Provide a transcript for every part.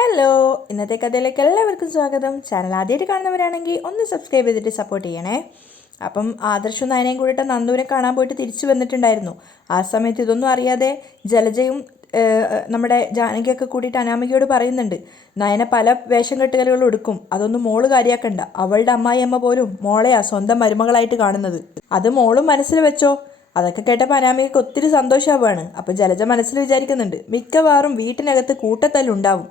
Hello, ഇന്നത്തെ കഥയിലേക്ക് എല്ലാവർക്കും സ്വാഗതം. ചാനൽ ആദ്യമായിട്ട് കാണുന്നവരാണെങ്കിൽ ഒന്ന് സബ്സ്ക്രൈബ് ചെയ്തിട്ട് സപ്പോർട്ട് ചെയ്യണേ. അപ്പം ആദർശും നയനയും കൂടിയിട്ട് നന്ദുവിനെ കാണാൻ പോയിട്ട് തിരിച്ചു വന്നിട്ടുണ്ടായിരുന്നു. ആ സമയത്ത് ഇതൊന്നും അറിയാതെ ജലജയും നമ്മുടെ ജാനകിയൊക്കെ കൂടിയിട്ട് അനാമികയോട് പറയുന്നുണ്ട്, നയന പല വേഷം കെട്ടുകലുകളും എടുക്കും, അതൊന്നും മോള് കാര്യമാക്കണ്ട. അവളുടെ അമ്മായിയമ്മ പോലും മോളെയാ സ്വന്തം മരുമകളായിട്ട് കാണുന്നത്, അത് മോളും മനസ്സിൽ വെച്ചോ. അതൊക്കെ കേട്ടപ്പോൾ അനാമികയ്ക്ക് ഒത്തിരി സന്തോഷമാവുകയാണ്. അപ്പം ജലജ മനസ്സിൽ വിചാരിക്കുന്നുണ്ട്, മിക്കവാറും വീട്ടിനകത്ത് കൂട്ടത്തല്ലുണ്ടാവും.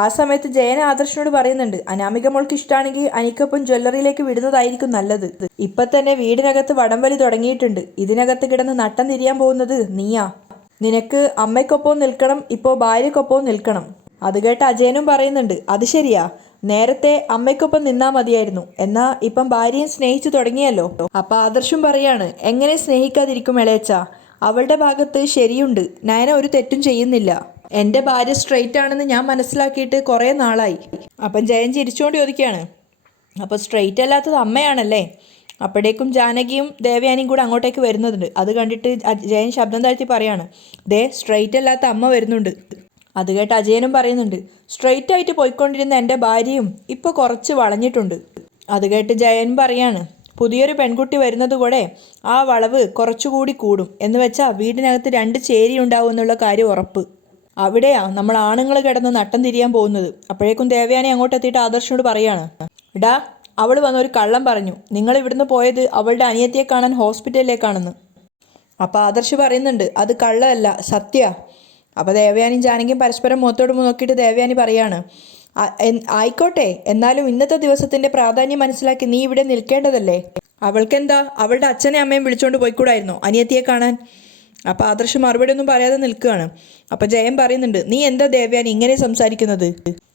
ആ സമയത്ത് ജയൻ ആദർശനോട് പറയുന്നുണ്ട്, അനാമിക മോൾക്ക് ഇഷ്ടമാണെങ്കിൽ അനിക്കൊപ്പം ജ്വല്ലറിയിലേക്ക് വിടുന്നതായിരിക്കും നല്ലത്. ഇപ്പൊ തന്നെ വീടിനകത്ത് വടംവലി തുടങ്ങിയിട്ടുണ്ട്. ഇതിനകത്ത് കിടന്ന് നട്ടം തിരിയാൻ പോകുന്നത് നീയാ. നിനക്ക് അമ്മയ്ക്കൊപ്പവും നിൽക്കണം, ഇപ്പോൾ ഭാര്യക്കൊപ്പവും നിൽക്കണം. അത് കേട്ട് അജയനും പറയുന്നുണ്ട്, അത് ശരിയാ, നേരത്തെ അമ്മയ്ക്കൊപ്പം നിന്നാ മതിയായിരുന്നു, എന്നാ ഇപ്പം ഭാര്യയും സ്നേഹിച്ചു തുടങ്ങിയല്ലോ. അപ്പൊ ആദർശും പറയാണ്, എങ്ങനെ സ്നേഹിക്കാതിരിക്കും ഇളയച്ച, അവളുടെ ഭാഗത്ത് ശരിയുണ്ട്, നയന ഒരു തെറ്റും ചെയ്യുന്നില്ല. എൻ്റെ ഭാര്യ സ്ട്രെയിറ്റ് ആണെന്ന് ഞാൻ മനസ്സിലാക്കിയിട്ട് കുറേ നാളായി. അപ്പം ജയൻ ചിരിച്ചുകൊണ്ട് ചോദിക്കുകയാണ്, അപ്പോൾ സ്ട്രെയിറ്റ് അല്ലാത്തത് അമ്മയാണല്ലേ? അപ്പോഴേക്കും ജാനകിയും ദേവയാനിയും കൂടെ അങ്ങോട്ടേക്ക് വരുന്നുണ്ട്. അത് കണ്ടിട്ട് ജയൻ ശബ്ദം താഴ്ത്തി പറയാണ്, ദേ സ്ട്രെയിറ്റ് അല്ലാത്ത അമ്മ വരുന്നുണ്ട്. അത് കേട്ട് അജയനും പറയുന്നുണ്ട്, സ്ട്രെയിറ്റ് ആയിട്ട് പോയിക്കൊണ്ടിരുന്ന എൻ്റെ ഭാര്യയും ഇപ്പോൾ കുറച്ച് വളഞ്ഞിട്ടുണ്ട്. അത് കേട്ട് ജയൻ പറയാണ്, പുതിയൊരു പെൺകുട്ടി വരുന്നത് കൂടെ ആ വളവ് കുറച്ചുകൂടി കൂടും, എന്ന് വെച്ചാൽ വീടിനകത്ത് രണ്ട് ചേരി ഉണ്ടാവും എന്നുള്ള കാര്യം ഉറപ്പ്. അവിടെയാ നമ്മൾ ആണുങ്ങൾ കിടന്ന് നട്ടം തിരിയാൻ പോകുന്നത്. അപ്പോഴേക്കും ദേവയാനി അങ്ങോട്ട് എത്തിയിട്ട് ആദർശനോട് പറയാണ്, ഇടാ അവൾ വന്നൊരു കള്ളം പറഞ്ഞു, നിങ്ങൾ ഇവിടുന്ന് പോയത് അവളുടെ അനിയത്തിയെ കാണാൻ ഹോസ്പിറ്റലിലേക്കാണെന്ന്. അപ്പോൾ ആദർശ് പറയുന്നുണ്ട്, അത് കള്ളമല്ല, സത്യ. അപ്പോൾ ദേവയാനിയും ജാനകിയും പരസ്പരം മുഖത്തോട് നോക്കിയിട്ട് ദേവയാനി പറയാണ്, ആയിക്കോട്ടെ, എന്നാലും ഇന്നത്തെ ദിവസത്തിൻ്റെ പ്രാധാന്യം മനസ്സിലാക്കി നീ ഇവിടെ നിൽക്കേണ്ടതല്ലേ? അവൾക്കെന്താ, അവളുടെ അച്ഛനെ അമ്മയും വിളിച്ചുകൊണ്ട് പോയിക്കൂടായിരുന്നോ അനിയത്തിയെ കാണാൻ? അപ്പോൾ ആദർശ് മറുപടി ഒന്നും പറയാതെ നിൽക്കുകയാണ്. അപ്പോൾ ജയൻ പറയുന്നുണ്ട്, നീ എന്താ ദേവയാനി ഇങ്ങനെ സംസാരിക്കുന്നത്?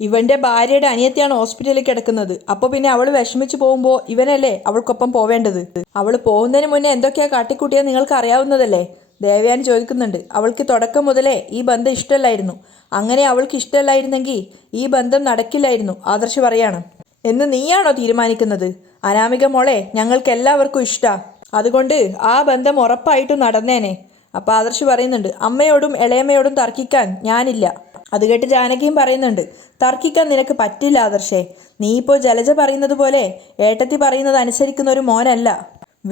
ഇവൻ്റെ ഭാര്യയുടെ അനിയത്തിയാണ് ഹോസ്പിറ്റലിൽ കിടക്കുന്നത്. അപ്പോൾ പിന്നെ അവൾ വിഷമിച്ച് പോകുമ്പോൾ ഇവനല്ലേ അവൾക്കൊപ്പം പോവേണ്ടത്? അവൾ പോകുന്നതിന് മുന്നേ എന്തൊക്കെയാ കാട്ടിക്കൂട്ടിയാൽ നിങ്ങൾക്ക് അറിയാവുന്നതല്ലേ? ദേവയാനി ചോദിക്കുന്നുണ്ട്. അവൾക്ക് തുടക്കം മുതലേ ഈ ബന്ധം ഇഷ്ടമല്ലായിരുന്നു. അങ്ങനെ അവൾക്ക് ഇഷ്ടമല്ലായിരുന്നെങ്കിൽ ഈ ബന്ധം നടക്കില്ലായിരുന്നു, ആദർശ് പറയാണ്. എന്ന് നീയാണോ തീരുമാനിക്കുന്നത്? അനാമിക മോളെ ഞങ്ങൾക്ക് എല്ലാവർക്കും ഇഷ്ടമാണ്, അതുകൊണ്ട് ആ ബന്ധം ഉറപ്പായിട്ടും നടന്നേനെ. അപ്പോൾ ആദർശ് പറയുന്നുണ്ട്, അമ്മയോടും ഇളയമ്മയോടും തർക്കിക്കാൻ ഞാനില്ല. അത് കേട്ട് ജാനകിയും പറയുന്നുണ്ട്, തർക്കിക്കാൻ നിനക്ക് പറ്റില്ല ആദർശേ. നീ ഇപ്പോൾ ജലജ പറയുന്നത് പോലെ ഏട്ടത്തി പറയുന്നത് അനുസരിക്കുന്ന ഒരു മോനല്ല.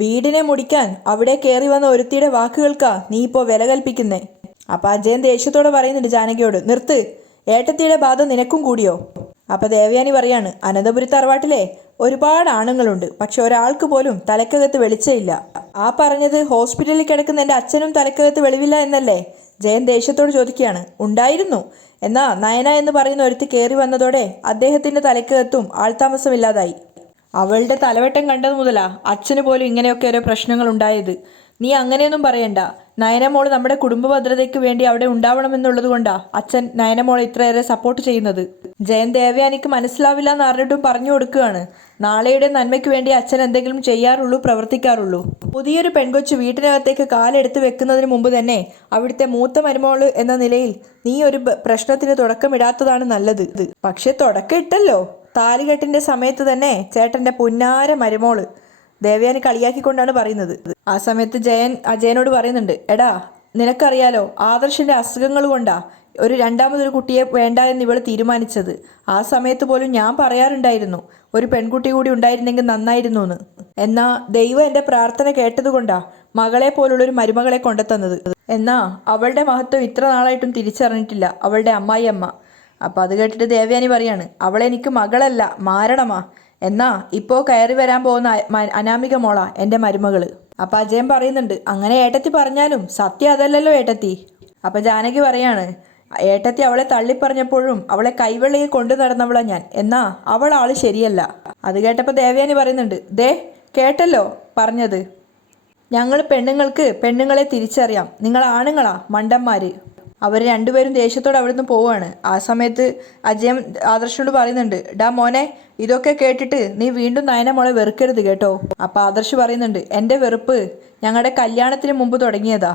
വീടിനെ മുടിക്കാൻ അവിടെ കയറി വന്ന ഒരുത്തിയുടെ വാക്കുകൾക്കാ നീ ഇപ്പോൾ വില കൽപ്പിക്കുന്നേ. അപ്പം അജയൻ ദേഷ്യത്തോടെ പറയുന്നുണ്ട് ജാനകിയോട്, നിർത്ത്, ഏട്ടത്തിയുടെ ബാധ നിനക്കും കൂടിയോ? അപ്പം ദേവയാനി പറയാണ്, അനന്തപുരി തറവാട്ടിലെ ഒരുപാട് ആണുങ്ങളുണ്ട്, പക്ഷെ ഒരാൾക്ക് പോലും തലക്കകത്ത് വെളിച്ചമില്ല. ആ പറഞ്ഞത് ഹോസ്പിറ്റലിൽ കിടക്കുന്ന എൻ്റെ അച്ഛനും തലക്കകത്ത് വെളിവില്ല എന്നല്ലേ? ജയൻ ദേഷ്യത്തോട് ചോദിക്കുകയാണ്. ഉണ്ടായിരുന്നു, എന്നാ നയന എന്ന് പറയുന്ന ഒരുത്തി കയറി വന്നതോടെ അദ്ദേഹത്തിൻ്റെ തലക്കകത്തും ആൾതാമസമില്ലാതായി. അവളുടെ തലവെട്ടം കണ്ടത് മുതലാ അച്ഛന് പോലും ഇങ്ങനെയൊക്കെ ഓരോ പ്രശ്നങ്ങൾ ഉണ്ടായത്. നീ അങ്ങനെയൊന്നും പറയണ്ട. നയനമോൾ നമ്മുടെ കുടുംബ ഭദ്രതയ്ക്ക് വേണ്ടി അവിടെ ഉണ്ടാവണമെന്നുള്ളത് കൊണ്ടാ അച്ഛൻ നയനമോളെ ഇത്രയേറെ സപ്പോർട്ട് ചെയ്യുന്നത്. ജയൻ ദേവയാനിക്ക് മനസ്സിലാവില്ല എന്ന് അറിഞ്ഞിട്ടും പറഞ്ഞു കൊടുക്കുകയാണ്, നാളെയുടെ നന്മയ്ക്ക് വേണ്ടി അച്ഛൻ എന്തെങ്കിലും ചെയ്യാറുള്ളൂ, പ്രവർത്തിക്കാറുള്ളൂ. പുതിയൊരു പെൺകൊച്ച് വീട്ടിനകത്തേക്ക് കാലെടുത്ത് വെക്കുന്നതിന് മുമ്പ് തന്നെ അവിടുത്തെ മൂത്ത മരുമോള് എന്ന നിലയിൽ നീ ഒരു പ്രശ്നത്തിന് തുടക്കമിടാത്തതാണ് നല്ലത്. പക്ഷെ തുടക്കം ഇട്ടല്ലോ. താലികെട്ടിൻ്റെ സമയത്ത് തന്നെ ചേട്ടൻ്റെ പുന്നാര മരുമോള്. ദേവയാനി കളിയാക്കിക്കൊണ്ടാണ് പറയുന്നത്. ആ സമയത്ത് ജയൻ അജയനോട് പറയുന്നുണ്ട്, എടാ നിനക്കറിയാലോ ആദർശിൻ്റെ അസുഖങ്ങൾ കൊണ്ടാ ഒരു രണ്ടാമതൊരു കുട്ടിയെ വേണ്ട എന്ന് ഇവൾ തീരുമാനിച്ചത്. ആ സമയത്ത് പോലും ഞാൻ പറയാറുണ്ടായിരുന്നു, ഒരു പെൺകുട്ടി കൂടി ഉണ്ടായിരുന്നെങ്കിൽ നന്നായിരുന്നു എന്ന്. എന്നാ ദൈവം എൻ്റെ പ്രാർത്ഥന കേട്ടതുകൊണ്ടാ മകളെ പോലുള്ളൊരു മരുമകളെ കൊണ്ടെത്തന്നത്. എന്നാ അവളുടെ മഹത്വം ഇത്ര നാളായിട്ടും തിരിച്ചറിഞ്ഞിട്ടില്ല അവളുടെ അമ്മായിയമ്മ. അപ്പോൾ അത് കേട്ടിട്ട് ദേവയാനി പറയാണ്, അവളെനിക്ക് മകളല്ല, മാരണമാ. എന്നാ ഇപ്പോൾ കയറി വരാൻ പോകുന്ന അനാമിക മോളാ എൻ്റെ മരുമകള്. അപ്പം അജയൻ പറയുന്നുണ്ട്, അങ്ങനെ ഏട്ടത്തി പറഞ്ഞാലും സത്യം അതല്ലല്ലോ ഏട്ടത്തി. അപ്പം ജാനകി പറയാണ്, ഏട്ടത്തി അവളെ തള്ളിപ്പറഞ്ഞപ്പോഴും അവളെ കൈവെള്ളയിൽ കൊണ്ടു നടന്നവളാ ഞാൻ, എന്നാ അവൾ ആള് ശരിയല്ല. അത് കേട്ടപ്പോൾ ദേവയാനി പറയുന്നുണ്ട്, ദേ കേട്ടല്ലോ പറഞ്ഞത്, ഞങ്ങൾ പെണ്ണുങ്ങൾക്ക് പെണ്ണുങ്ങളെ തിരിച്ചറിയാം, നിങ്ങൾ ആണുങ്ങളാ മണ്ടന്മാർ. അവർ രണ്ടുപേരും ദേഷ്യത്തോടെ അവിടുന്ന് പോവുകയാണ്. ആ സമയത്ത് അജയൻ ആദർശനോട് പറയുന്നുണ്ട്, ഡാ മോനെ, ഇതൊക്കെ കേട്ടിട്ട് നീ വീണ്ടും നയന മോളെ വെറുക്കരുത് കേട്ടോ. അപ്പോൾ ആദർശ് പറയുന്നുണ്ട്, എൻ്റെ വെറുപ്പ് ഞങ്ങളുടെ കല്യാണത്തിന് മുമ്പ് തുടങ്ങിയതാ,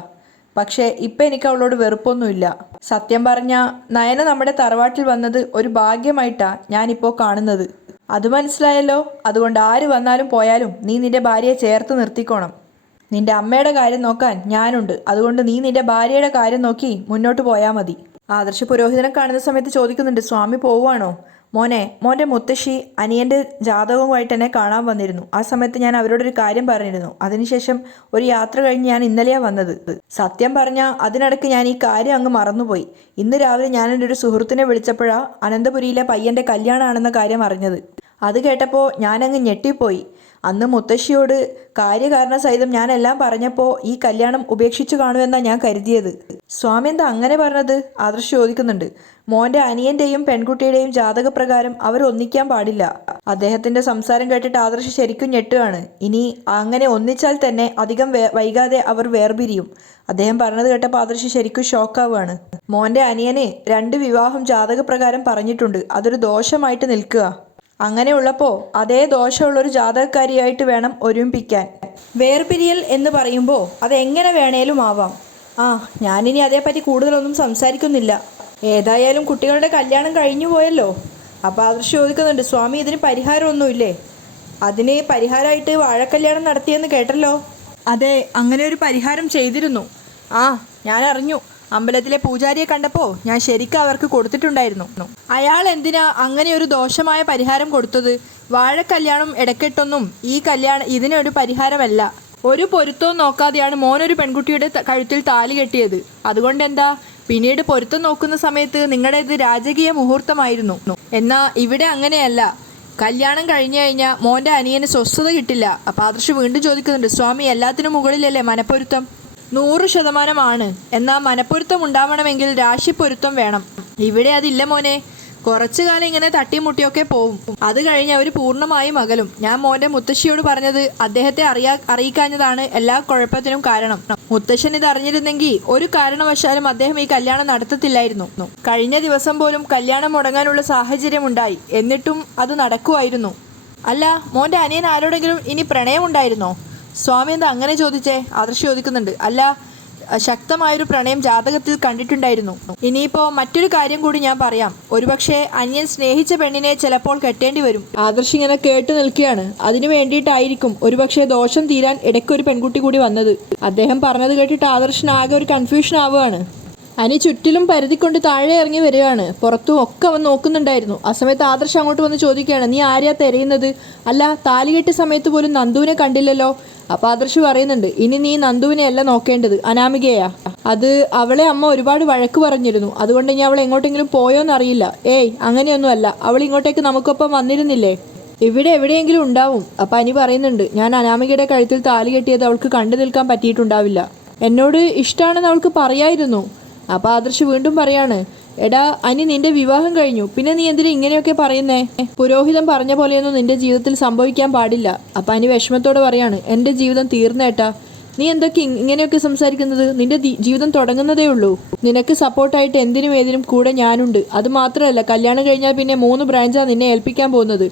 പക്ഷേ ഇപ്പം എനിക്ക് അവളോട് വെറുപ്പൊന്നുമില്ല. സത്യം പറഞ്ഞാൽ നയന നമ്മുടെ തറവാട്ടിൽ വന്നത് ഒരു ഭാഗ്യമായിട്ടാ ഞാനിപ്പോൾ കാണുന്നത്. അത് മനസ്സിലായല്ലോ? അതുകൊണ്ട് ആര് വന്നാലും പോയാലും നീ നിന്റെ ഭാര്യയെ ചേർത്ത് നിർത്തിക്കോണം. നിന്റെ അമ്മയുടെ കാര്യം നോക്കാൻ ഞാനുണ്ട്, അതുകൊണ്ട് നീ നിന്റെ ഭാര്യയുടെ കാര്യം നോക്കി മുന്നോട്ട് പോയാൽ മതി. ആദർശ് പുരോഹിതനെ കാണുന്ന സമയത്ത് ചോദിക്കുന്നുണ്ട്, സ്വാമി പോവുകയാണോ? മോൻ്റെ മുത്തശ്ശി അനിയൻ്റെ ജാതകവുമായിട്ട് എന്നെ കാണാൻ വന്നിരുന്നു. ആ സമയത്ത് ഞാൻ അവരോടൊരു കാര്യം പറഞ്ഞിരുന്നു. അതിനുശേഷം ഒരു യാത്ര കഴിഞ്ഞ് ഞാൻ ഇന്നലെയാണ് വന്നത്. സത്യം പറഞ്ഞാൽ അതിനിടയ്ക്ക് ഞാൻ ഈ കാര്യം അങ്ങ് മറന്നുപോയി. ഇന്ന് രാവിലെ ഞാൻ എൻ്റെ ഒരു സുഹൃത്തിനെ വിളിച്ചപ്പോഴാണ് അനന്തപുരിയിലെ പയ്യൻ്റെ കല്യാണമാണെന്ന കാര്യം അറിഞ്ഞത്. അത് കേട്ടപ്പോൾ ഞാനങ്ങ് ഞെട്ടിപ്പോയി. അന്ന് മുത്തശ്ശിയോട് കാര്യകാരണ സഹിതം ഞാനെല്ലാം പറഞ്ഞപ്പോൾ ഈ കല്യാണം ഉപേക്ഷിച്ചു കാണുമെന്നാണ് ഞാൻ കരുതിയത്. സ്വാമി എന്താ അങ്ങനെ പറഞ്ഞത്? ആദർശ് ചോദിക്കുന്നുണ്ട്. മോൻ്റെ അനിയൻ്റെയും പെൺകുട്ടിയുടെയും ജാതകപ്രകാരം അവർ ഒന്നിക്കാൻ പാടില്ല. അദ്ദേഹത്തിൻ്റെ സംസാരം കേട്ടിട്ട് ആദർശ് ശരിക്കും ഞെട്ടുകയാണ്. ഇനി അങ്ങനെ ഒന്നിച്ചാൽ തന്നെ അധികം വൈകാതെ അവർ വേർപിരിയും. അദ്ദേഹം പറഞ്ഞത് കേട്ടപ്പോൾ ആദർശ് ശരിക്കും ഷോക്കാവുകയാണ്. മോൻ്റെ അനിയനെ 2 വിവാഹം ജാതകപ്രകാരം പറഞ്ഞിട്ടുണ്ട്. അതൊരു ദോഷമായിട്ട് നിൽക്കുക. അങ്ങനെയുള്ളപ്പോൾ അതേ ദോഷമുള്ളൊരു ജാതകക്കാരിയായിട്ട് വേണം ഒരുമിപ്പിക്കാൻ. വേർപിരിയൽ എന്ന് പറയുമ്പോൾ അതെങ്ങനെ വേണേലും ആവാം. ഞാനിനി അതേപ്പറ്റി കൂടുതലൊന്നും സംസാരിക്കുന്നില്ല. ഏതായാലും കുട്ടികളുടെ കല്യാണം കഴിഞ്ഞു പോയല്ലോ. അപ്പോൾ ആദർശ് ചോദിക്കുന്നുണ്ട്, സ്വാമി ഇതിന് പരിഹാരമൊന്നുമില്ലേ? അതിന് പരിഹാരമായിട്ട് വാഴക്കല്യാണം നടത്തിയെന്ന് കേട്ടല്ലോ. അതെ, അങ്ങനെ ഒരു പരിഹാരം ചെയ്തിരുന്നു. ഞാൻ അറിഞ്ഞു. അമ്പലത്തിലെ പൂജാരിയെ കണ്ടപ്പോൾ ഞാൻ ശരിക്കും അവർക്ക് കൊടുത്തിട്ടുണ്ടായിരുന്നു. അയാൾ എന്തിനാ അങ്ങനെ ഒരു ദോഷമായ പരിഹാരം കൊടുത്തത്? വാഴക്കല്യാണം ഇടക്കെട്ടൊന്നും ഇതിനൊരു പരിഹാരമല്ല. ഒരു പൊരുത്തവും നോക്കാതെയാണ് മോനൊരു പെൺകുട്ടിയുടെ കഴുത്തിൽ താലി കെട്ടിയത്. അതുകൊണ്ട് എന്താ? പിന്നീട് പൊരുത്തം നോക്കുന്ന സമയത്ത് നിങ്ങളുടെ ഇത് രാജകീയ മുഹൂർത്തമായിരുന്നു. എന്നാൽ ഇവിടെ അങ്ങനെയല്ല. കല്യാണം കഴിഞ്ഞു കഴിഞ്ഞാൽ മോൻ്റെ അനിയന് സ്വസ്ഥത കിട്ടില്ല. അപ്പോൾ ആദർശ് വീണ്ടും ചോദിക്കുന്നുണ്ട്, സ്വാമി എല്ലാത്തിനും മുകളിലല്ലേ മനപ്പൊരുത്തം? 100% എന്നാൽ മനപ്പൊരുത്തം ഉണ്ടാവണമെങ്കിൽ രാശിപ്പൊരുത്തം വേണം. ഇവിടെ അതില്ല മോനെ. കുറച്ചു കാലം ഇങ്ങനെ തട്ടിമുട്ടിയൊക്കെ പോവും. അത് കഴിഞ്ഞ് അവർ പൂർണ്ണമായും അകലും. ഞാൻ മോൻ്റെ മുത്തശ്ശിയോട് പറഞ്ഞത് അദ്ദേഹത്തെ അറിയിക്കാഞ്ഞതാണ് എല്ലാ കുഴപ്പത്തിനും കാരണം. മുത്തശ്ശൻ ഇത് അറിഞ്ഞിരുന്നെങ്കിൽ ഒരു കാരണവശാലും അദ്ദേഹം ഈ കല്യാണം നടത്തത്തില്ലായിരുന്നു. കഴിഞ്ഞ ദിവസം പോലും കല്യാണം മുടങ്ങാനുള്ള സാഹചര്യം ഉണ്ടായി. എന്നിട്ടും അത് നടക്കുമായിരുന്നു. അല്ല, മോൻ്റെ അനിയൻ ആരോടെങ്കിലും ഇനി പ്രണയമുണ്ടായിരുന്നോ? സ്വാമി എന്താ അങ്ങനെ ചോദിച്ചേ? ആദർശ് ചോദിക്കുന്നുണ്ട്. അല്ല, ശക്തമായൊരു പ്രണയം ജാതകത്തിൽ കണ്ടിട്ടുണ്ടായിരുന്നു. ഇനിയിപ്പോൾ മറ്റൊരു കാര്യം കൂടി ഞാൻ പറയാം. ഒരുപക്ഷെ അനിയൻ സ്നേഹിച്ച പെണ്ണിനെ ചിലപ്പോൾ കെട്ടേണ്ടി വരും. ആദർശ് ഇങ്ങനെ കേട്ടു നിൽക്കുകയാണ്. അതിനു വേണ്ടിയിട്ടായിരിക്കും ഒരുപക്ഷെ ദോഷം തീരാൻ ഇടയ്ക്കൊരു പെൺകുട്ടി കൂടി വന്നത്. അദ്ദേഹം പറഞ്ഞത് കേട്ടിട്ട് ആദർശിന് ആകെ ഒരു കൺഫ്യൂഷൻ ആവുകയാണ്. അനി ചുറ്റിലും പരതിക്കൊണ്ട് താഴെ ഇറങ്ങി വരികയാണ്. പുറത്തും ഒക്കെ അവൻ നോക്കുന്നുണ്ടായിരുന്നു. ആ സമയത്ത് ആദർശ് അങ്ങോട്ട് വന്ന് ചോദിക്കുകയാണ്, നീ ആരെയാ തിരയുന്നത്? അല്ല, താലികെട്ടിയ സമയത്ത് പോലും നന്ദുവിനെ കണ്ടില്ലല്ലോ. അപ്പോൾ ആദർശ് പറയുന്നുണ്ട്, ഇനി നീ നന്ദുവിനെ അല്ല നോക്കേണ്ടത്, അനാമികയാ. അത് അവളെ അമ്മ ഒരുപാട് വഴക്ക് പറഞ്ഞിരുന്നു. അതുകൊണ്ട് ഇനി അവൾ എങ്ങോട്ടെങ്കിലും പോയോന്നറിയില്ല. അങ്ങനെയൊന്നും അല്ല. അവൾ ഇങ്ങോട്ടേക്ക് നമുക്കൊപ്പം വന്നിരുന്നില്ലേ? ഇവിടെ എവിടെയെങ്കിലും ഉണ്ടാവും. അപ്പം അനി പറയുന്നുണ്ട്, ഞാൻ അനാമികയുടെ കഴുത്തിൽ താലി കെട്ടിയത് അവൾക്ക് കണ്ടു നിൽക്കാൻ പറ്റിയിട്ടുണ്ടാവില്ല. എന്നോട് ഇഷ്ടമാണെന്ന് അവൾക്ക് പറയായിരുന്നു. അപ്പോൾ ആദർശ് വീണ്ടും പറയാണ്, എടാ അനി, നിന്റെ വിവാഹം കഴിഞ്ഞു, പിന്നെ നീ എന്തിനാ ഇങ്ങനെയൊക്കെ പറയുന്നേ? പുരോഹിതൻ പറഞ്ഞ പോലെയൊന്നും നിന്റെ ജീവിതത്തിൽ സംഭവിക്കാൻ പാടില്ല. അപ്പം അനി വിഷമത്തോടെ പറയാണ്, എൻ്റെ ജീവിതം തീർന്നേട്ടാ. നീ എന്തൊക്കെ ഇങ്ങനെയൊക്കെ സംസാരിക്കുന്നത്? നിന്റെ ജീവിതം തുടങ്ങുന്നതേ ഉള്ളൂ. നിനക്ക് സപ്പോർട്ടായിട്ട് എന്തിനും ഏതിനും കൂടെ ഞാനുണ്ട്. അത് മാത്രമല്ല, കല്യാണം കഴിഞ്ഞാൽ പിന്നെ 3 ബ്രാഞ്ചാണ് നിന്നെ ഏൽപ്പിക്കാൻ പോകുന്നത്.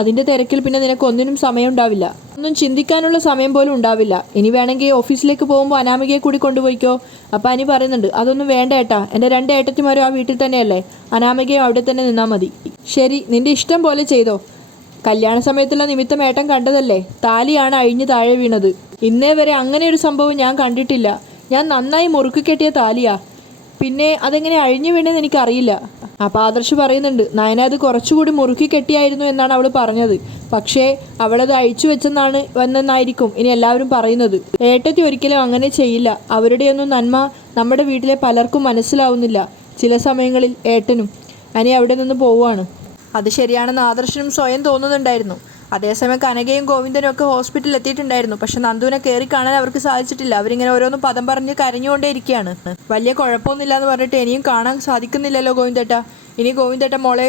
അതിൻ്റെ തിരക്കിൽ പിന്നെ നിനക്ക് ഒന്നിനും സമയം ഉണ്ടാവില്ല. ഒന്നും ചിന്തിക്കാനുള്ള സമയം പോലും ഉണ്ടാവില്ല. ഇനി വേണമെങ്കിൽ ഓഫീസിലേക്ക് പോകുമ്പോൾ അനാമികയെ കൂടി കൊണ്ടുപോയിക്കോ. അപ്പം അനി പറയുന്നുണ്ട്, അതൊന്നും വേണ്ട ഏട്ടാ. എൻ്റെ 2 ഏട്ടത്തിമാരും ആ വീട്ടിൽ തന്നെയല്ലേ. അനാമികയും അവിടെ തന്നെ നിന്നാൽ മതി. ശരി, നിന്റെ ഇഷ്ടം പോലെ ചെയ്തോ. കല്യാണ സമയത്തുള്ള നിമിത്തം ഏട്ടൻ കണ്ടതല്ലേ, താലിയാണ് അഴിഞ്ഞ് താഴെ വീണത്. ഇന്നേ വരെ അങ്ങനെ ഒരു സംഭവം ഞാൻ കണ്ടിട്ടില്ല. ഞാൻ നന്നായി മുറുക്കി കെട്ടിയ താലിയാ. പിന്നെ അതെങ്ങനെ അഴിഞ്ഞു വീണെന്ന് എനിക്കറിയില്ല. അപ്പോൾ ആദർശ് പറയുന്നുണ്ട്, നയന അത് കുറച്ചുകൂടി മുറുക്കി കെട്ടിയായിരുന്നു എന്നാണ് അവൾ പറഞ്ഞത്. പക്ഷേ അവളത് അഴിച്ചു വന്നെന്നായിരിക്കും ഇനി എല്ലാവരും പറയുന്നത്. ഏട്ടത്തി ഒരിക്കലും അങ്ങനെ ചെയ്യില്ല. അവരുടെയൊന്നും നന്മ നമ്മുടെ വീട്ടിലെ പലർക്കും മനസ്സിലാവുന്നില്ല. ചില സമയങ്ങളിൽ ഏട്ടനും. അനി അവിടെ നിന്ന് പോവുകയാണ്. അത് ശരിയാണെന്ന് ആദർശനും സ്വയം തോന്നുന്നുണ്ടായിരുന്നു. അതേസമയം കനകയും ഗോവിന്ദനും ഒക്കെ ഹോസ്പിറ്റലിൽ എത്തിയിട്ടുണ്ടായിരുന്നു. പക്ഷെ നന്ദുവിനെ കയറി കാണാൻ അവർക്ക് സാധിച്ചിട്ടില്ല. അവരിങ്ങനെ ഓരോന്ന് പദം പറഞ്ഞ് കരഞ്ഞുകൊണ്ടേ ഇരിക്കുകയാണ്. വലിയ കുഴപ്പമൊന്നുമില്ല എന്ന് പറഞ്ഞിട്ട് ഇനിയും കാണാൻ സാധിക്കുന്നില്ലല്ലോ ഗോവിന്ദേട്ട. ഇനി ഗോവിന്ദേട്ട മോളെ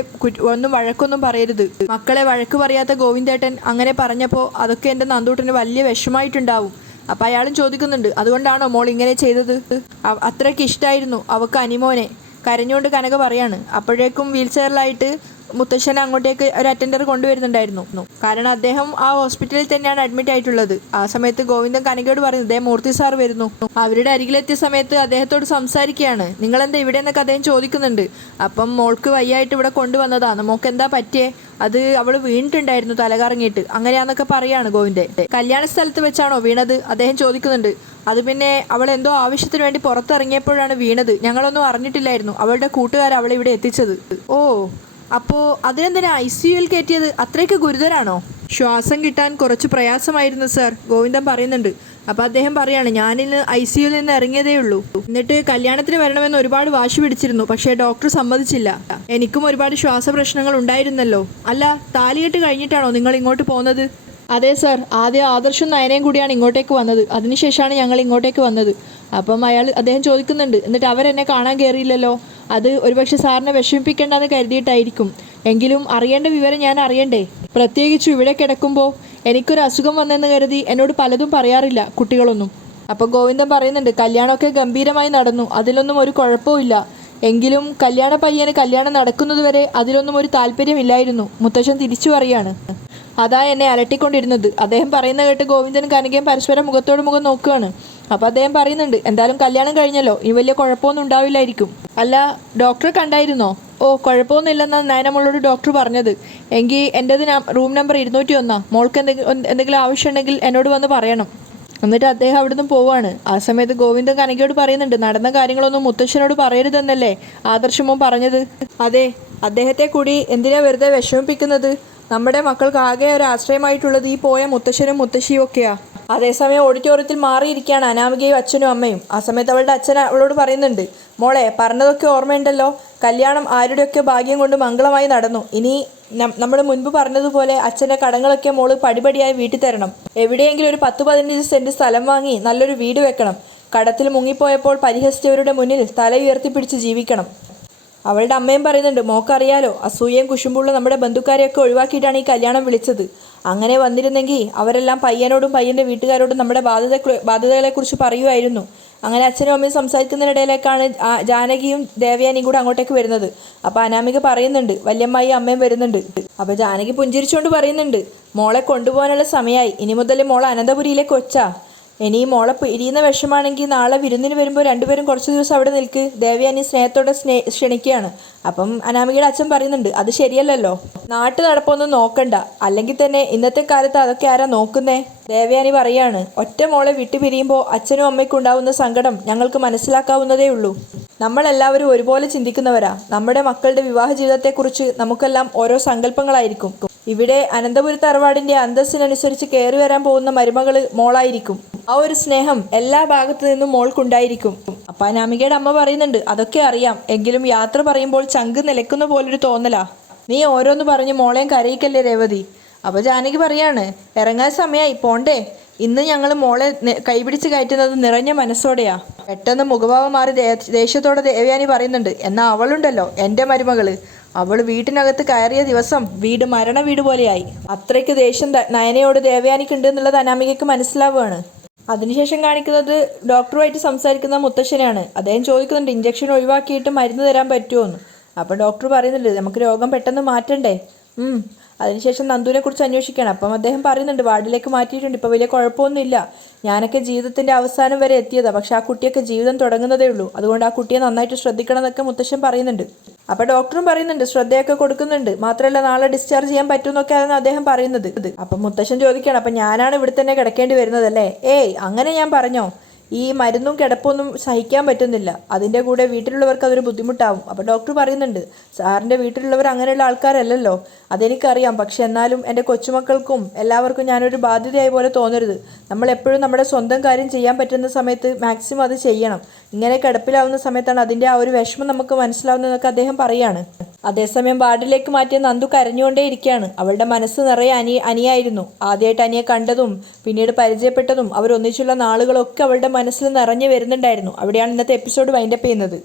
ഒന്നും വഴക്കൊന്നും പറയരുത്. മക്കളെ വഴക്ക് പറയാത്ത ഗോവിന്ദേട്ടൻ അങ്ങനെ പറഞ്ഞപ്പോൾ അതൊക്കെ എൻ്റെ നന്ദൂട്ടന് വലിയ വിഷമമായിട്ടുണ്ടാവും. അപ്പം അയാളും ചോദിക്കുന്നുണ്ട്, അതുകൊണ്ടാണോ മോൾ ഇങ്ങനെ ചെയ്തത്? അത്രയ്ക്ക് ഇഷ്ടമായിരുന്നു അവൾക്ക് അനിമോനെ. കരഞ്ഞുകൊണ്ട് കനക പറയാണ്. അപ്പോഴേക്കും വീൽ ചെയറിലായിട്ട് മുത്തശ്ശനെ അങ്ങോട്ടേക്ക് ഒരു അറ്റൻഡർ കൊണ്ടുവരുന്നുണ്ടായിരുന്നു. കാരണം അദ്ദേഹം ആ ഹോസ്പിറ്റലിൽ തന്നെയാണ് അഡ്മിറ്റ് ആയിട്ടുള്ളത്. ആ സമയത്ത് ഗോവിന്ദൻ കനകയോട് പറയുന്നത്, മൂർത്തി സാർ വരുന്നു. അവരുടെ അരികിലെത്തിയ സമയത്ത് അദ്ദേഹത്തോട് സംസാരിക്കുകയാണ്. നിങ്ങളെന്താ ഇവിടെ എന്നൊക്കെ അദ്ദേഹം ചോദിക്കുന്നുണ്ട്. അപ്പം മോൾക്ക് വയ്യായിട്ട് ഇവിടെ കൊണ്ടുവന്നതാണ്. മോൾക്ക് എന്താ പറ്റിയേ? അത് അവൾ വീണിട്ടുണ്ടായിരുന്നു തലകറങ്ങിയിട്ട്, അങ്ങനെയാന്നൊക്കെ പറയാണ് ഗോവിന്ദൻ. കല്യാണ സ്ഥലത്ത് വെച്ചാണോ വീണത്? അദ്ദേഹം ചോദിക്കുന്നുണ്ട്. അത് പിന്നെ അവൾ എന്തോ ആവശ്യത്തിന് വേണ്ടി പുറത്തിറങ്ങിയപ്പോഴാണ് വീണത്. ഞങ്ങളൊന്നും അറിഞ്ഞിട്ടില്ലായിരുന്നു. അവളുടെ കൂട്ടുകാർ അവളെ ഇവിടെ എത്തിച്ചത്. ഓ, അപ്പോൾ അതിനെന്തിനാ ICUയിൽ കയറ്റിയത്? അത്രയ്ക്ക് ഗുരുതരാണോ? ശ്വാസം കിട്ടാൻ കുറച്ച് പ്രയാസമായിരുന്നു സർ, ഗോവിന്ദൻ പറയുന്നുണ്ട്. അപ്പോൾ അദ്ദേഹം പറയാണ്, ഞാനിന്ന് ICUയിൽ നിന്ന് ഇറങ്ങിയതേ ഉള്ളൂ. എന്നിട്ട് കല്യാണത്തിന് വരണമെന്ന് ഒരുപാട് വാശി പിടിച്ചിരുന്നു, പക്ഷേ ഡോക്ടർ സമ്മതിച്ചില്ല. എനിക്കും ഒരുപാട് ശ്വാസപ്രശ്നങ്ങൾ ഉണ്ടായിരുന്നല്ലോ. അല്ല, താലികെട്ട് കഴിഞ്ഞിട്ടാണോ നിങ്ങൾ ഇങ്ങോട്ട് പോകുന്നത്? അതെ സർ, ആദ്യം ആദർശും നയനയും കൂടിയാണ് ഇങ്ങോട്ടേക്ക് വന്നത്. അതിനുശേഷമാണ് ഞങ്ങൾ ഇങ്ങോട്ടേക്ക് വന്നത്. അപ്പം അദ്ദേഹം ചോദിക്കുന്നുണ്ട്, എന്നിട്ട് അവരെന്നെ കാണാൻ കയറിയില്ലല്ലോ? അത് ഒരുപക്ഷെ സാറിനെ വിഷമിപ്പിക്കേണ്ടെന്ന് കരുതിയിട്ടായിരിക്കും. എങ്കിലും അറിയേണ്ട വിവരം ഞാൻ അറിയണ്ടേ? പ്രത്യേകിച്ചും ഇവിടെ കിടക്കുമ്പോൾ. എനിക്കൊരു അസുഖം വന്നെന്ന് കരുതി എന്നോട് പലതും പറയാറില്ല കുട്ടികളൊന്നും. അപ്പോൾ ഗോവിന്ദൻ പറയുന്നുണ്ട്, കല്യാണമൊക്കെ ഗംഭീരമായി നടന്നു, അതിലൊന്നും ഒരു കുഴപ്പമില്ല. എങ്കിലും കല്യാണ പയ്യന് കല്യാണം നടക്കുന്നതുവരെ അതിലൊന്നും ഒരു താല്പര്യമില്ലായിരുന്നു. മുത്തശ്ശൻ തിരിച്ചു പറയാണ്. അതാ എന്നെ അലട്ടിക്കൊണ്ടിരുന്നത്. അദ്ദേഹം പറയുന്ന കേട്ട് ഗോവിന്ദനും കനകയും പരസ്പരം മുഖത്തോട് മുഖം നോക്കുകയാണ്. അപ്പോൾ അദ്ദേഹം പറയുന്നുണ്ട്, എന്തായാലും കല്യാണം കഴിഞ്ഞല്ലോ, ഇനി വലിയ കുഴപ്പമൊന്നും ഉണ്ടാവില്ലായിരിക്കും. അല്ല, ഡോക്ടറെ കണ്ടായിരുന്നോ? ഓ, കുഴപ്പമൊന്നുമില്ലെന്നാണ് നയനമോളോട് ഡോക്ടർ പറഞ്ഞത്. എങ്കിൽ എൻ്റെത് റൂം നമ്പർ 201. മോൾക്ക് എന്തെങ്കിലും ആവശ്യമുണ്ടെങ്കിൽ എന്നോട് വന്ന് പറയണം. എന്നിട്ട് അദ്ദേഹം അവിടുന്ന് പോവാണ്. ആ സമയത്ത് ഗോവിന്ദൻ കനകയോട് പറയുന്നുണ്ട്, നടന്ന കാര്യങ്ങളൊന്നും മുത്തശ്ശനോട് പറയരുതെന്നല്ലേ ആദർശമോൻ പറഞ്ഞത്? അതെ, അദ്ദേഹത്തെ കൂടി എന്തിനാ വെറുതെ വിഷമിപ്പിക്കുന്നത്? നമ്മുടെ മക്കൾക്ക് ആകെ ഒരു ആശ്രയമായിട്ടുള്ളത് ഈ പോയ മുത്തശ്ശനും മുത്തശ്ശിയും ഒക്കെയാ. അതേസമയം ഓഡിറ്റോറിയത്തിൽ മാറിയിരിക്കുകയാണ് അനാമികയും അച്ഛനും അമ്മയും. ആ സമയത്ത് അവളുടെ അച്ഛൻ അവളോട് പറയുന്നുണ്ട്, മോളെ പറഞ്ഞതൊക്കെ ഓർമ്മയുണ്ടല്ലോ, കല്യാണം ആരുടെയൊക്കെ ഭാഗ്യം കൊണ്ട് മംഗളമായി നടന്നു. ഇനി നമ്മൾ മുൻപ് പറഞ്ഞതുപോലെ അച്ഛൻ്റെ കടങ്ങളൊക്കെ മോള് പടിപടിയായി വീട്ടിൽ തരണം. എവിടെയെങ്കിലും ഒരു 10-15 സെൻറ്റ് സ്ഥലം വാങ്ങി നല്ലൊരു വീട് വെക്കണം. കടത്തിൽ മുങ്ങിപ്പോയപ്പോൾ പരിഹസിച്ചവരുടെ മുന്നിൽ തല ഉയർത്തിപ്പിടിച്ച് ജീവിക്കണം. അവളുടെ അമ്മയും പറയുന്നുണ്ട്, മോക്കറിയാലോ, അസൂയയും കുശുമ്പുള്ള നമ്മുടെ ബന്ധുക്കാരെയൊക്കെ ഒഴിവാക്കിയിട്ടാണ് ഈ കല്യാണം വിളിച്ചത്. അങ്ങനെ വന്നിരുന്നെങ്കിൽ അവരെല്ലാം പയ്യനോടും പയ്യൻ്റെ വീട്ടുകാരോടും നമ്മുടെ ബാധ്യതകളെക്കുറിച്ച് പറയുമായിരുന്നു. അങ്ങനെ അച്ഛനും അമ്മയും സംസാരിക്കുന്നതിനിടയിലേക്കാണ് ജാനകിയും ദേവയാനിയും കൂടെ അങ്ങോട്ടേക്ക് വരുന്നത്. അപ്പോൾ അനാമിക പറയുന്നുണ്ട്, വല്യമ്മായി അമ്മയും വരുന്നുണ്ട്. അപ്പോൾ ജാനകി പുഞ്ചിരിച്ചുകൊണ്ട് പറയുന്നുണ്ട്, മോളെ കൊണ്ടുപോകാനുള്ള സമയമായി. ഇനി മുതൽ മോളെ അനന്തപുരിയിലേക്ക് ഒച്ചാ. ഇനി മോളെ പിരിയുന്ന വിഷമാണെങ്കിൽ നാളെ വിരുന്നിന് വരുമ്പോൾ രണ്ടുപേരും കുറച്ച് ദിവസം അവിടെ നിൽക്ക്. ദേവയാനി സ്നേഹത്തോടെ ക്ഷണിക്കുകയാണ്. അപ്പം അനാമികയുടെ അച്ഛൻ പറയുന്നുണ്ട്, അത് ശരിയല്ലല്ലോ, നാട്ടു നടപ്പൊന്നും നോക്കണ്ട, അല്ലെങ്കിൽ തന്നെ ഇന്നത്തെ കാലത്ത് അതൊക്കെ ആരാ നോക്കുന്നേ? ദേവയാനി പറയാണ്, ഒറ്റ മോളെ വിട്ടുപിരിയുമ്പോൾ അച്ഛനും അമ്മയ്ക്കും ഉണ്ടാവുന്ന സങ്കടം ഞങ്ങൾക്ക് മനസ്സിലാക്കാവുന്നതേ ഉള്ളൂ. നമ്മളെല്ലാവരും ഒരുപോലെ ചിന്തിക്കുന്നവരാ. നമ്മുടെ മക്കളുടെ വിവാഹ ജീവിതത്തെക്കുറിച്ച് നമുക്കെല്ലാം ഓരോ സങ്കല്പങ്ങളായിരിക്കും. ഇവിടെ അനന്തപുരത്ത് അറവാടിൻ്റെ അന്തസ്സിനനുസരിച്ച് കയറി വരാൻ പോകുന്ന മരുമകള് മോളായിരിക്കും. ആ ഒരു സ്നേഹം എല്ലാ ഭാഗത്തു നിന്നും മോൾക്കുണ്ടായിരിക്കും. അപ്പം അനാമികയുടെ അമ്മ പറയുന്നുണ്ട്, അതൊക്കെ അറിയാം, എങ്കിലും യാത്ര പറയുമ്പോൾ ചങ്ക് നിലക്കുന്ന പോലൊരു തോന്നലാ. നീ ഓരോന്ന് പറഞ്ഞ് മോളെയും കരയിക്കല്ലേ രേവതി. അപ്പോൾ ജാനകി പറയാണ്, ഇറങ്ങാൻ സമയമായി, പോണ്ടേ? ഇന്ന് ഞങ്ങൾ മോളെ കൈപിടിച്ച് കയറ്റുന്നത് നിറഞ്ഞ മനസ്സോടെയാ. പെട്ടെന്ന് മുഖഭാവം മാറി ദേഷ്യത്തോടെ ദേവയാനി പറയുന്നുണ്ട്, എന്നാൽ അവളുണ്ടല്ലോ എൻ്റെ മരുമകള്, അവൾ വീട്ടിനകത്ത് കയറിയ ദിവസം വീട് മരണ വീട് പോലെയായി. അത്രയ്ക്ക് ദേഷ്യം നയനയോട് ദേവയാനിക്കുണ്ട് എന്നുള്ളത് അനാമികയ്ക്ക് മനസ്സിലാവുകയാണ്. അതിനുശേഷം കാണിക്കുന്നത് ഡോക്ടറുമായിട്ട് സംസാരിക്കുന്ന മുത്തശ്ശനാണ്. അദ്ദേഹം ചോദിക്കുന്നുണ്ട്, ഇഞ്ചക്ഷൻ ഒഴിവാക്കിയിട്ട് മരുന്ന് തരാൻ പറ്റുമോ എന്ന്. അപ്പോൾ ഡോക്ടർ പറയുന്നുണ്ട്, നമുക്ക് രോഗം പെട്ടെന്ന് മാറ്റണ്ടേ. അതിനുശേഷം നന്ദുവിനെ കുറിച്ച് അന്വേഷിക്കണം. അപ്പം അദ്ദേഹം പറയുന്നുണ്ട്, വാർഡിലേക്ക് മാറ്റിയിട്ടുണ്ട്, ഇപ്പോൾ വലിയ കുഴപ്പമൊന്നുമില്ല. ഞാനൊക്കെ ജീവിതത്തിൻ്റെ അവസാനം വരെ എത്തിയതാണ്, പക്ഷെ ആ കുട്ടിയൊക്കെ ജീവിതം തുടങ്ങുന്നതേ ഉള്ളൂ. അതുകൊണ്ട് ആ കുട്ടിയെ നന്നായിട്ട് ശ്രദ്ധിക്കണം എന്നൊക്കെ മുത്തശ്ശൻ പറയുന്നുണ്ട്. അപ്പോൾ ഡോക്ടറും പറയുന്നുണ്ട്, ശ്രദ്ധയൊക്കെ കൊടുക്കുന്നുണ്ട്, മാത്രമല്ല നാളെ ഡിസ്ചാർജ് ചെയ്യാൻ പറ്റുമെന്നൊക്കെയാണ് അദ്ദേഹം പറയുന്നത്. അപ്പം മുത്തശ്ശൻ ചോദിക്കുകയാണ്, അപ്പം ഞാനാണ് ഇവിടെ തന്നെ കിടക്കേണ്ടി വരുന്നതല്ലേ? ഏയ്, അങ്ങനെ ഞാൻ പറഞ്ഞോ? ഈ മരുന്നും കിടപ്പൊന്നും സഹിക്കാൻ പറ്റുന്നില്ല, അതിൻ്റെ കൂടെ വീട്ടിലുള്ളവർക്ക് അതൊരു ബുദ്ധിമുട്ടാവും. അപ്പോൾ ഡോക്ടർ പറയുന്നുണ്ട്, സാറിൻ്റെ വീട്ടിലുള്ളവർ അങ്ങനെയുള്ള ആൾക്കാരല്ലല്ലോ, അതെനിക്കറിയാം, പക്ഷെ എന്നാലും എൻ്റെ കൊച്ചുമക്കൾക്കും എല്ലാവർക്കും ഞാനൊരു ബാധ്യതയായി പോലെ തോന്നരുത്. നമ്മളെപ്പോഴും നമ്മുടെ സ്വന്തം കാര്യം ചെയ്യാൻ പറ്റുന്ന സമയത്ത് മാക്സിമം അത് ചെയ്യണം. ഇങ്ങനെ കിടപ്പിലാവുന്ന സമയത്താണ് അതിൻ്റെ ആ ഒരു വിഷമം നമുക്ക് മനസ്സിലാവുന്നതെന്നൊക്കെ അദ്ദേഹം പറയാണ്. അതേസമയം വാർഡിലേക്ക് മാറ്റിയ നന്ദു കരഞ്ഞുകൊണ്ടേയിരിക്കുകയാണ്. അവളുടെ മനസ്സ് നിറയെ അനിയായിരുന്നു. ആദ്യമായിട്ട് അനിയെ കണ്ടതും പിന്നീട് പരിചയപ്പെട്ടതും അവരൊന്നിച്ചുള്ള നാളുകളൊക്കെ അവളുടെ മനസ്സിൽ നിറഞ്ഞു വരുന്നുണ്ടായിരുന്നു. അവിടെയാണ് ഇന്നത്തെ എപ്പിസോഡ് വൈൻഡപ്പ് ചെയ്യുന്നത്.